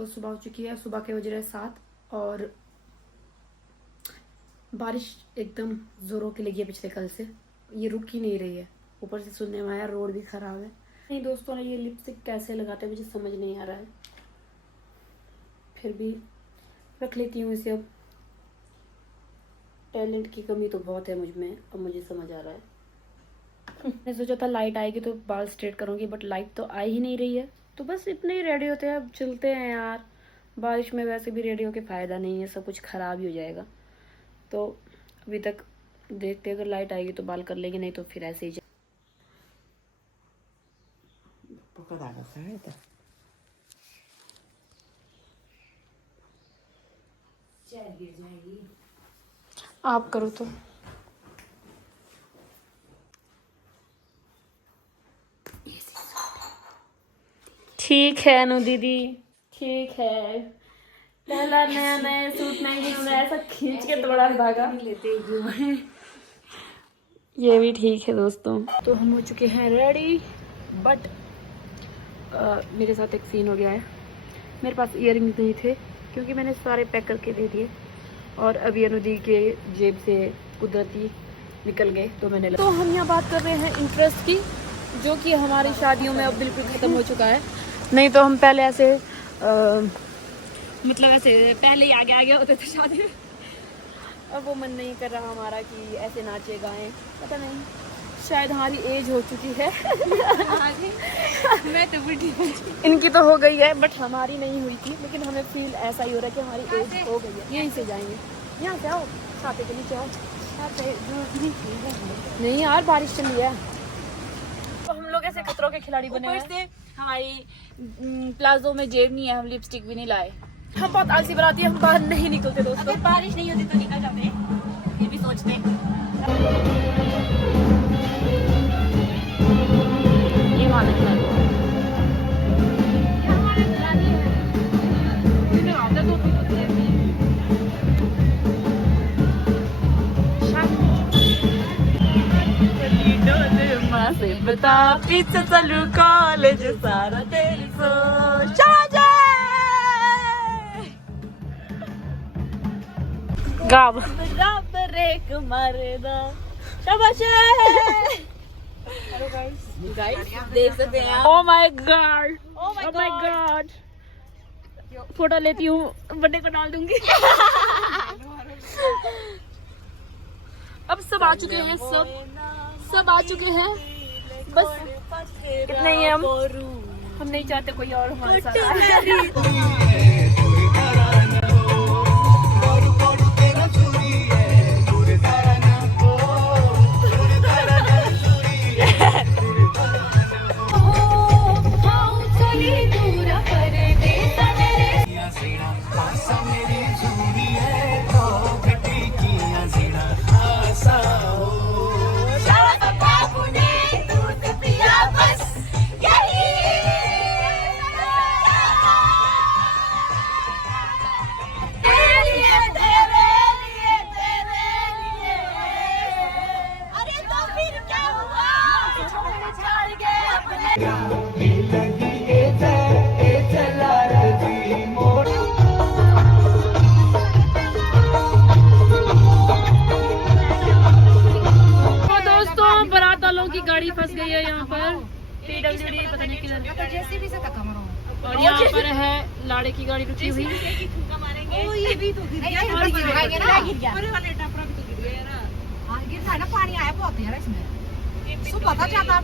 तो सुबह हो चुकी है, सुबह के बज रहे 7 और बारिश एकदम जोरों की लगी है पिछले कल से, ये रुक ही नहीं रही है। ऊपर से सुनने में आया रोड भी खराब है। नहीं दोस्तों ने ये लिपस्टिक कैसे लगाते हैं मुझे समझ नहीं आ रहा है, फिर भी रख लेती हूँ इसे। अब टैलेंट की कमी तो बहुत है मुझ में, अब मुझे समझ आ रहा है। मैं सोचा था लाइट आएगी तो बाल स्ट्रेट करूँगी, बट लाइट तो आ ही नहीं रही है, तो बस इतने ही रेडी होते हैं। अब चलते हैं यार, बारिश में वैसे भी रेडी होके फ़ायदा नहीं है, सब कुछ ख़राब ही हो जाएगा। तो अभी तक देखते, अगर लाइट आएगी तो बाल कर लेंगे, नहीं तो फिर ऐसे ही आप करो तो। ठीक है अनु दीदी, ठीक है। पहला नया नया सूट नहीं जिन्होंने ऐसा खींच के तोड़ा धागा लेते। ये भी ठीक है दोस्तों। तो हम हो चुके हैं रेडी, बट मेरे साथ एक सीन हो गया है। मेरे पास इयररिंग्स नहीं थे क्योंकि मैंने सारे पैक करके दे दिए, और अभी अनुदी के जेब से कुदरती निकल गए तो मैंने तो हम यहाँ बात कर रहे हैं इंटरेस्ट की, जो कि हमारी शादियों में अब बिल्कुल ख़त्म हो चुका है। नहीं तो हम पहले ऐसे मतलब ऐसे पहले ही आगे आगे होते थे शादी में। अब वो मन नहीं कर रहा हमारा कि ऐसे नाचे गाएं, पता नहीं शायद हमारी एज हो चुकी है। मैं तो बुढ़ी हूँ, इनकी तो हो गई है बट हमारी नहीं हुई थी, लेकिन हमें फील ऐसा ही हो रहा है कि हमारी एज हो गई है। यहीं से जाएंगे, यहाँ से आओ, छाते के नीचे आओ। नहीं यार बारिश चल रही है, तो हम लोग ऐसे खतरों के खिलाड़ी बने हैं। हमारी प्लाजो में जेब नहीं है, हम लिपस्टिक भी नहीं लाए। हम बहुत आलसी बनाती है, हम बाहर नहीं निकलते दोस्तों। अगर बारिश नहीं होती तो निकल जाते, ये भी सोचते हैं। ये मालूम है से बता पीछे चलू कॉलेज सारा तेरी सोच गाव बराबर एक मरदा शाबाश। हेलो गाइस देख सकते हैं आप। Oh my God, Oh my oh my God. Photo लेती हूँ, बर्थडे को डाल दूंगी। अब सब आ चुके हैं, सब आ चुके हैं, बस इतने ही हम नहीं चाहते कोई और हमारे साथ आए। की गाड़ी फंस गई है यहाँ पर, PWD पता नहीं किधर, और यहाँ पर है लाड़े की गाड़ी रुकी हुई। पानी आया बहुत है इसमें, पता चलता।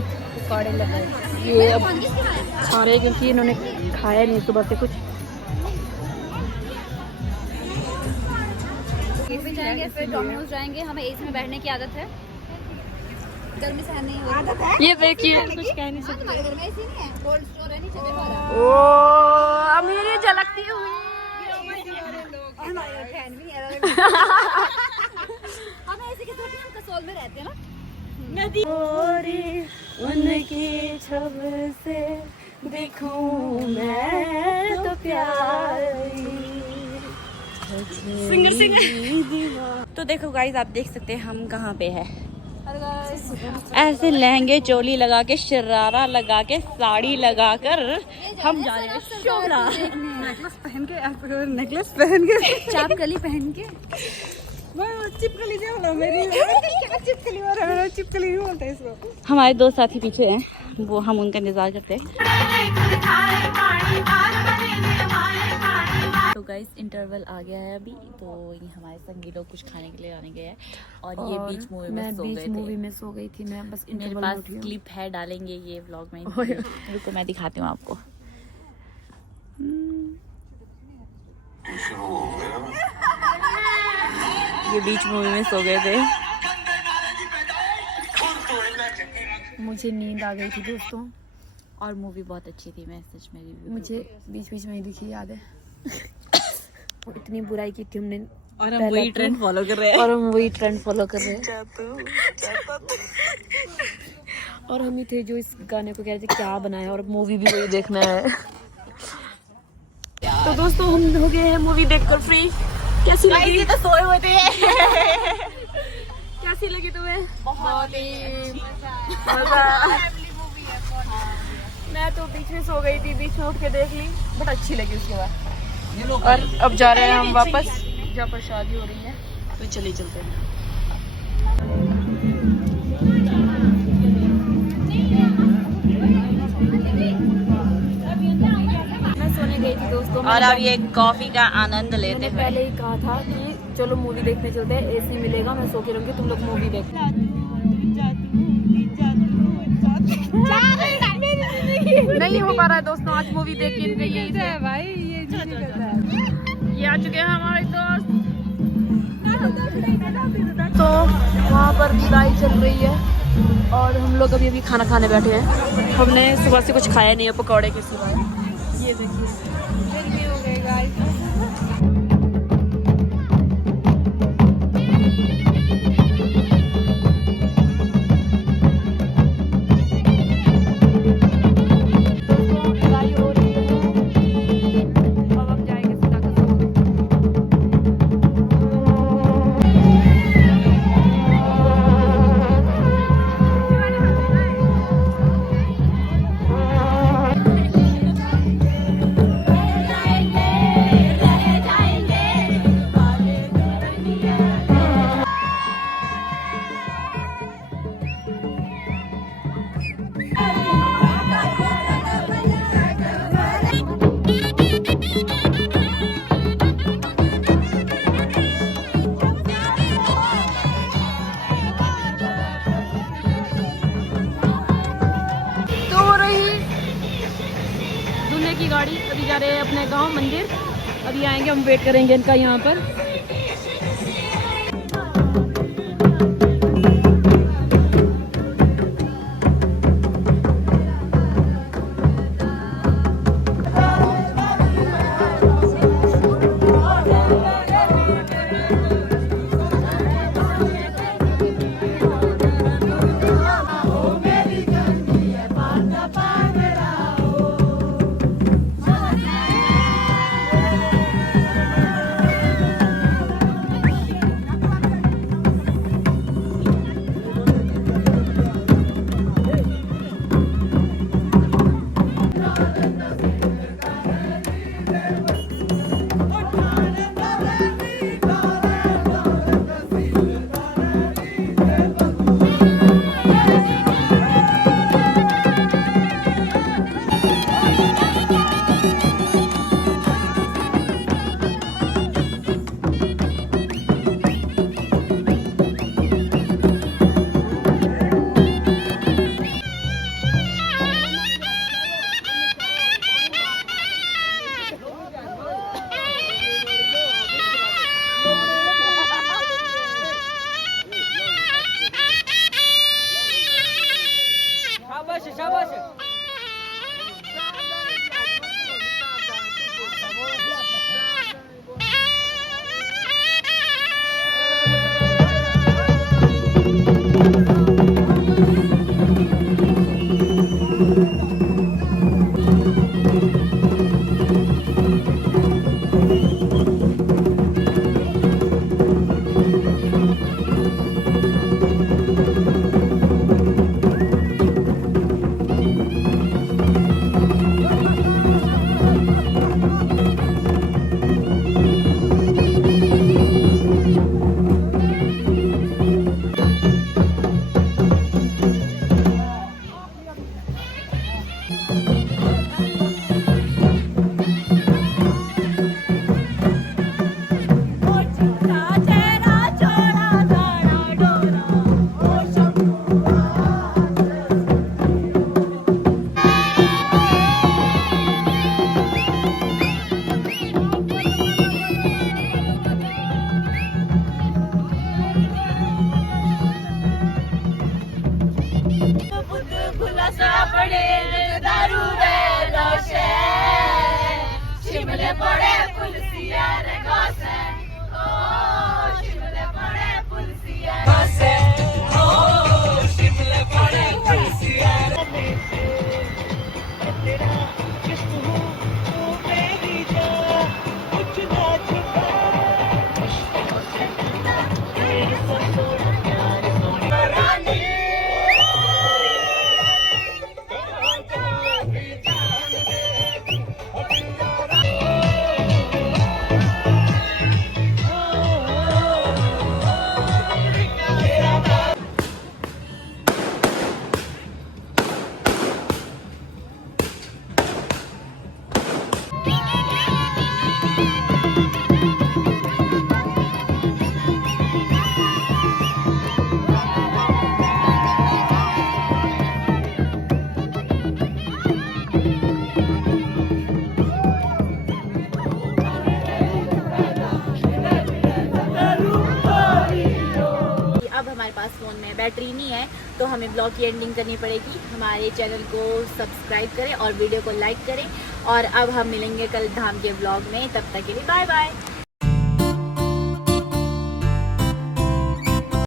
पकौड़े लगे। ये अब खा रहे हैं क्योंकि इन्होंने खाया नहीं सुबह से कुछ। भी जाएंगे फिर डोमिनोज जाएंगे। हमें एसी में बैठने की आदत है, गर्मी सहन नहीं हो आदत है। ये देखिए कुछ कह नहीं सकते। हमारे घर में एसी नहीं है, कोल्ड स्टोर है नीचे देखो। ओ मेरी झलकती हुई हमारे फैन भी है। हम एसी की छोटी हम कसौल में रहते हैं ना। नदी उनकी छब से दिखूं मैं तो प्यारी। Singer singer. तो देखो गाइस, आप देख सकते हैं हम कहाँ पे है। ऐसे लहंगे चोली लगा के, शरारा लगा के, साड़ी लगा कर हम जा रहे हैं शोला। नेकलेस पहन के, नेकलेस पहन के, चापकली पहन के। चिपकली जो ना मेरी क्या चिपकली हो रहा है, चिपकली नहीं बोलते इसको। हमारे दो साथी पीछे हैं, वो हम उनका इंतजार करते हैं। तो गाइस इंटरवल आ गया है अभी, तो ये हमारे संगी लोग कुछ खाने के लिए आने गए हैं और ये बीच मूवी में सो गए थे। मूवी में सो गई थी मैं, बस मेरे इंटरवल पास में उठी हूँ। क्लिप है, डालेंगे ये व्लॉग में। रुको मैं दिखाती हूँ आपको। ये बीच मूवी में सो गए थे। मुझे नींद आ गई थी दोस्तों, और मूवी बहुत अच्छी थी, मैं सच में रिव्यू। मुझे बीच बीच में ही दिखी, याद है। वो इतनी बुराई की थी हमने, और हम वही ट्रेंड फॉलो कर रहे हैं। और हम वही ट्रेंड फॉलो कर रहे हैं। और हम ही थे जो इस गाने को कह रहे थे क्या बनाया, और मूवी भी वही देखना है। तो दोस्तों हम हो गए हैं मूवी देखकर फ्री। कैसी लगी? तो सोए हुए थे। कैसी लगी तुम्हें? बहुत ही मैं तो बीच में सो गई थी, बीच में उठ के देख ली, बट अच्छी लगी उसके बाद। और अब जा रहे हैं हम वापस जहाँ पर शादी हो रही है, तो चलिए चलते हैं। मैं सोने गई थी दोस्तों, और अब ये कॉफी का आनंद लेते मैंने हुए। पहले ही कहा था कि चलो मूवी देखने चलते हैं, एसी मिलेगा, मैं सो के रहूंगी, तुम लोग मूवी देख। नहीं हो पा रहा है दोस्तों, आज मूवी देख के भाई ये आ चुके हैं हमारे दोस्त। तो वहाँ पर विदाई चल रही है और हम लोग अभी अभी खाना खाने बैठे हैं। हमने सुबह से कुछ खाया नहीं है पकौड़े के सिवा। ये देखिए गर्मी हो गई गाइस। की गाड़ी। अभी जा रहे हैं अपने गांव मंदिर, अभी आएंगे, हम वेट करेंगे इनका यहाँ पर। भुलासा पडे दारू रे लोशे शिमले पडे पुलसिया रे गोसे ओ शिमले पडे पुलसिया गोसे ओ शिमले पडे पुलसिया तेरा किस्त हूँ तू मेरी जान कुछ ना छुपा मुश्किलों से तेरे को छोड़ा प्यार सोने रानी अब हमारे पास फ़ोन में बैटरी नहीं है तो हमें ब्लॉग की एंडिंग करनी पड़ेगी। हमारे चैनल को सब्सक्राइब करें और वीडियो को लाइक करें और अब हम मिलेंगे कल धाम के ब्लॉग में। तब तक के लिए बाय बाय।